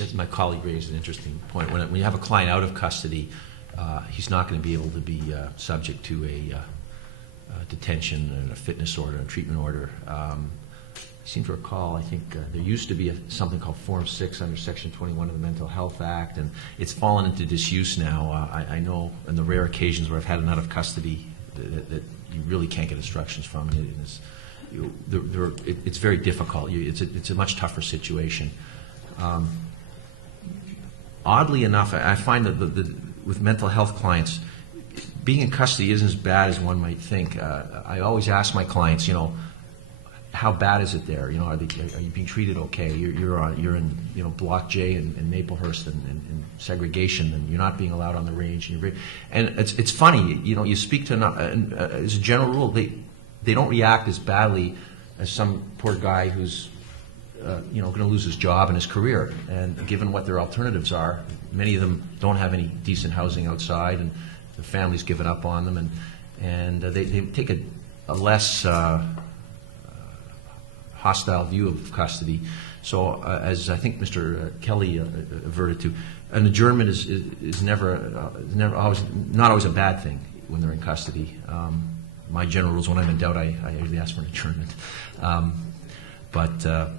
as my colleague raised an interesting point. When you have a client out of custody, he's not going to be able to be subject to a detention and a fitness order, a treatment order. I seem to recall, I think there used to be something called Form 6 under Section 21 of the Mental Health Act, and it's fallen into disuse now. I know on the rare occasions where I've had an out of custody that you really can't get instructions from, it's very difficult. It's a much tougher situation. Oddly enough, I find that with mental health clients, being in custody isn't as bad as one might think. I always ask my clients, how bad is it there? Are you being treated okay? You're in Block J in Maplehurst and segregation, and you're not being allowed on the range. And it's funny, you speak to as a general rule, they don't react as badly as some poor guy who's going to lose his job and his career. And given what their alternatives are, many of them don't have any decent housing outside, and the family's given up on them, and they take a less hostile view of custody. So, as I think Mr. Kelly averted to, an adjournment is not always a bad thing when they're in custody. My general rules, when I'm in doubt, I usually ask for an adjournment. But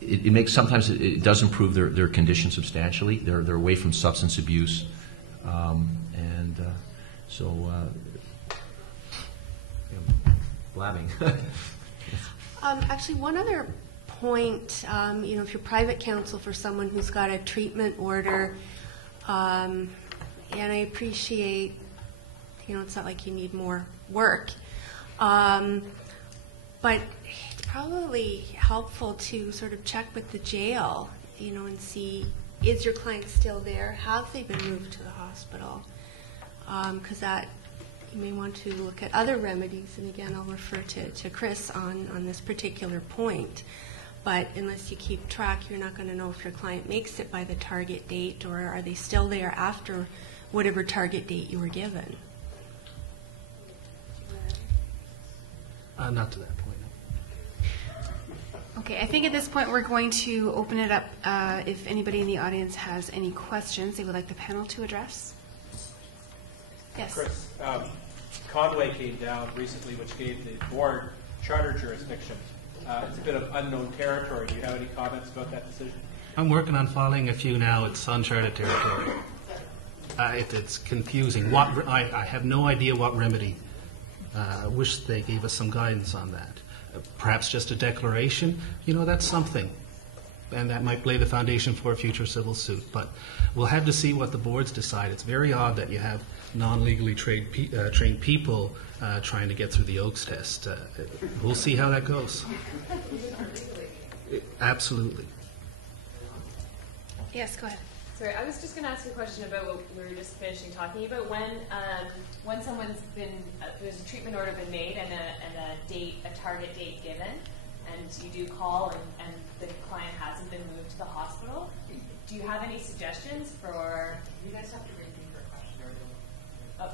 it makes, sometimes it does improve their condition substantially. They're away from substance abuse, blabbing. Actually, one other point, if you're private counsel for someone who's got a treatment order, and I appreciate, it's not like you need more work, but it's probably helpful to sort of check with the jail, and see, is your client still there? Have they been moved to the hospital? Because that, you may want to look at other remedies, and again, I'll refer to Chris on this particular point. But unless you keep track, you're not going to know if your client makes it by the target date, or are they still there after whatever target date you were given. Not to that point. Okay, I think at this point we're going to open it up if anybody in the audience has any questions they would like the panel to address. Yes. Chris, Conway came down recently, which gave the board charter jurisdiction. It's a bit of unknown territory. Do you have any comments about that decision? I'm working on filing a few now. It's uncharted territory. It's confusing. I have no idea what remedy. I wish they gave us some guidance on that. Perhaps just a declaration. That's something. And that might lay the foundation for a future civil suit. But we'll have to see what the boards decide. It's very odd that you have non-legally trained people trying to get through the Oakes test. We'll see how that goes. Absolutely. Yes, go ahead. Sorry, I was just going to ask a question about what we were just finishing talking about. When someone's been, there's a treatment order been made and a target date given, and you do call and the client hasn't been moved to the hospital, do you have any suggestions for? You guys have to repeat your question.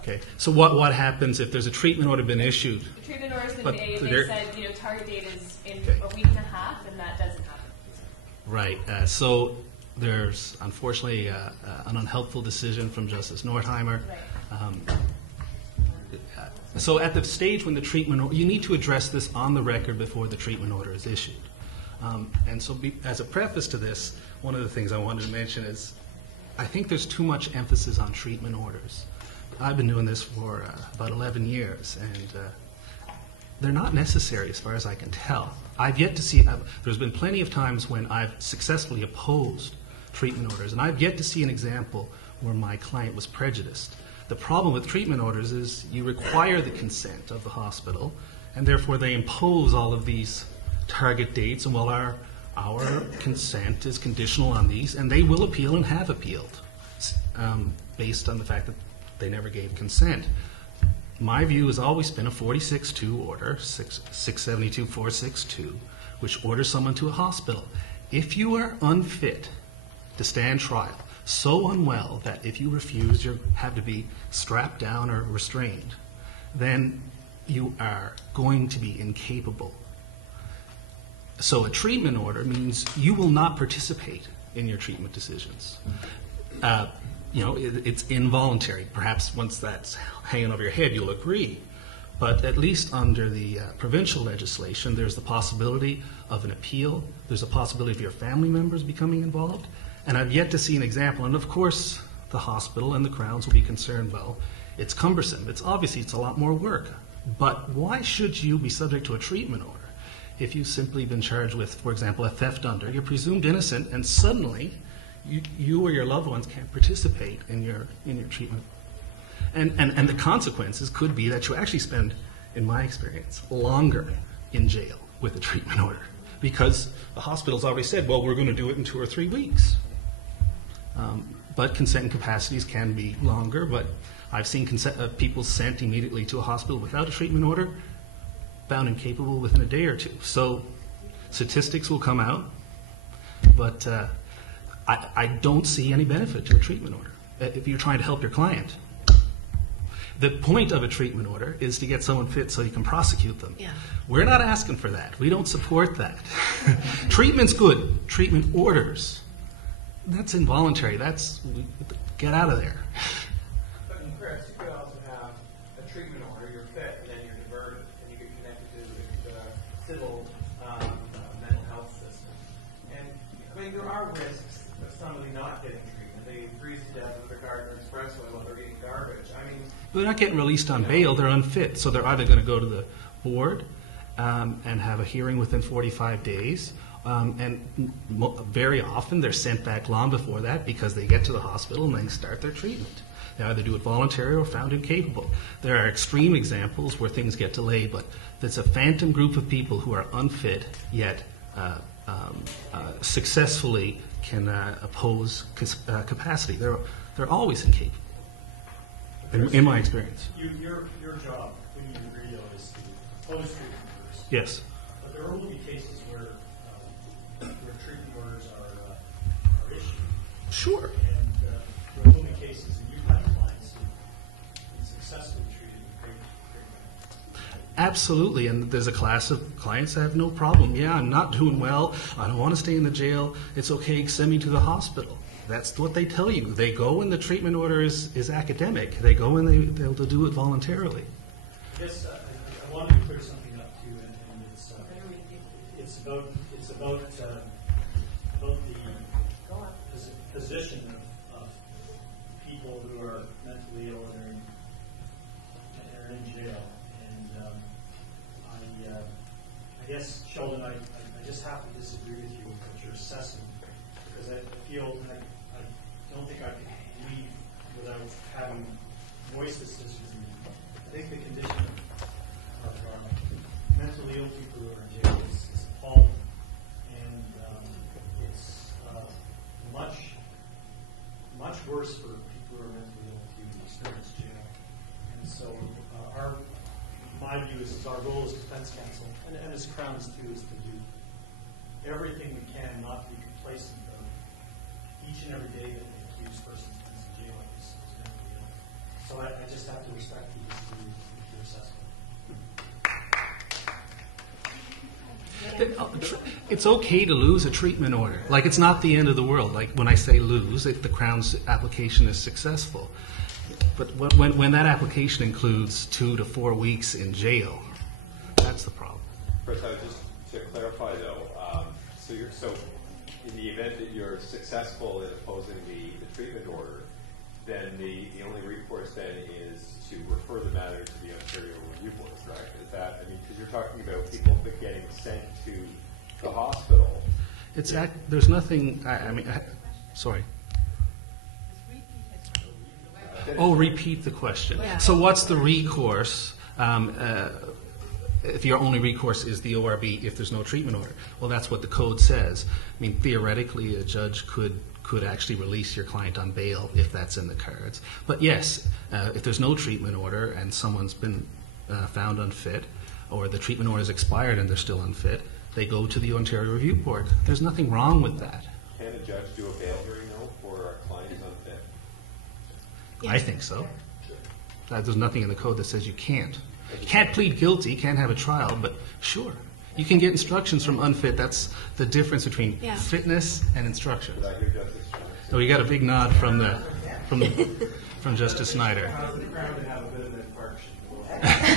Okay. So what happens if there's a treatment order been issued? The treatment order's been made. They said target date is in a week and a half, and that doesn't happen. Right. So there's unfortunately an unhelpful decision from Justice Nordheimer. Right. So at the stage when the treatment order, you need to address this on the record before the treatment order is issued. And so as a preface to this, one of the things I wanted to mention is I think there's too much emphasis on treatment orders. I've been doing this for about 11 years, and they're not necessary as far as I can tell. I've yet to see, there's been plenty of times when I've successfully opposed treatment orders, and I've yet to see an example where my client was prejudiced. The problem with treatment orders is you require the consent of the hospital, and therefore they impose all of these target dates, and while our consent is conditional on these, and they will appeal and have appealed based on the fact that they never gave consent. My view has always been a 46-2 order, 672-462, which orders someone to a hospital. If you are unfit to stand trial, so unwell that if you refuse you have to be strapped down or restrained, then you are going to be incapable. So a treatment order means you will not participate in your treatment decisions. It's involuntary. Perhaps once that's hanging over your head, you'll agree. But at least under the provincial legislation, there's the possibility of an appeal. There's a possibility of your family members becoming involved. And I've yet to see an example. And of course, the hospital and the Crowns will be concerned, well, it's cumbersome. It's a lot more work. But why should you be subject to a treatment order if you've simply been charged with, for example, a theft under? You're presumed innocent, and suddenly you or your loved ones can't participate in your treatment. And the consequences could be that you actually spend, in my experience, longer in jail with a treatment order, because the hospital's already said, well, we're going to do it in 2 or 3 weeks. But consent and capacities can be longer, but I've seen people sent immediately to a hospital without a treatment order, found incapable within a day or two. So statistics will come out, but I don't see any benefit to a treatment order if you're trying to help your client. The point of a treatment order is to get someone fit so you can prosecute them. Yeah. We're not asking for that. We don't support that. Treatment's good. Treatment orders, that's involuntary. Get out of there. But in Chris, you could also have a treatment order, you're fit, and then you're diverted, and you get connected to the civil mental health system. And I mean, there are risks of somebody not getting treatment. They freeze to death with their Gardner Expressway while they're eating garbage. I mean, They're not getting released on bail. They're unfit. So they're either going to go to the board and have a hearing within 45 days. Very often they're sent back long before that because they get to the hospital and they start their treatment. They either do it voluntarily or found incapable. There are extreme examples where things get delayed, but there's a phantom group of people who are unfit yet successfully can oppose capacity. They're always incapable. In my experience. Your job when you agree though is to oppose treatment orders. Yes. But there will be cases where treatment orders are issued. Sure. And there will be cases, and you've had clients who've been successfully treated with treatment. Absolutely, and there's a class of clients that have no problem. Yeah, I'm not doing well. I don't want to stay in the jail. It's okay, send me to the hospital. That's what they tell you. They go and the treatment order is academic. They go and they'll do it voluntarily. Yes, I wanted to clear something up too, and it's about the position of people who are mentally ill and are in jail. And I guess, Sheldon, I just have to disagree with you with what you're assessing, because I feel I don't think I can leave without having voiced this decision. I think the condition of mentally ill people who are in jail is appalling, and it's much worse for people who are mentally ill to experience jail. And so my view is our role as defense counsel, and as Crown's too, is to do everything we can not to be complacent of each and every day that the accused person spends in jail is mentally ill. So I just have to respect you with your assessment. It's okay to lose a treatment order. Like, it's not the end of the world. Like, when I say lose, if the Crown's application is successful. But when that application includes 2 to 4 weeks in jail, that's the problem. Chris, just to clarify though, so in the event that you're successful in opposing the treatment order, then the only recourse then is to refer the matter to the Ontario Review Board, correct? Is that, I mean, because you're talking about people getting sent to the hospital. There's nothing, sorry. Oh, repeat the question. Yeah. So what's the recourse if your only recourse is the ORB if there's no treatment order? Well, that's what the code says. I mean, theoretically, a judge could actually release your client on bail if that's in the cards. But yes, if there's no treatment order and someone's been found unfit, or the treatment order is expired and they're still unfit, they go to the Ontario Review Board. There's nothing wrong with that. Can a judge do a bail hearing, though, for a client who's unfit? Yeah. I think so. There's nothing in the code that says you can't. You can't plead guilty, can't have a trial, but sure. You can get instructions from unfit. That's the difference between Yeah. fitness and instruction. Did I hear Justice Jones? So we got a big nod from Justice Snyder. Cause the Crown to have a bit of an infarction.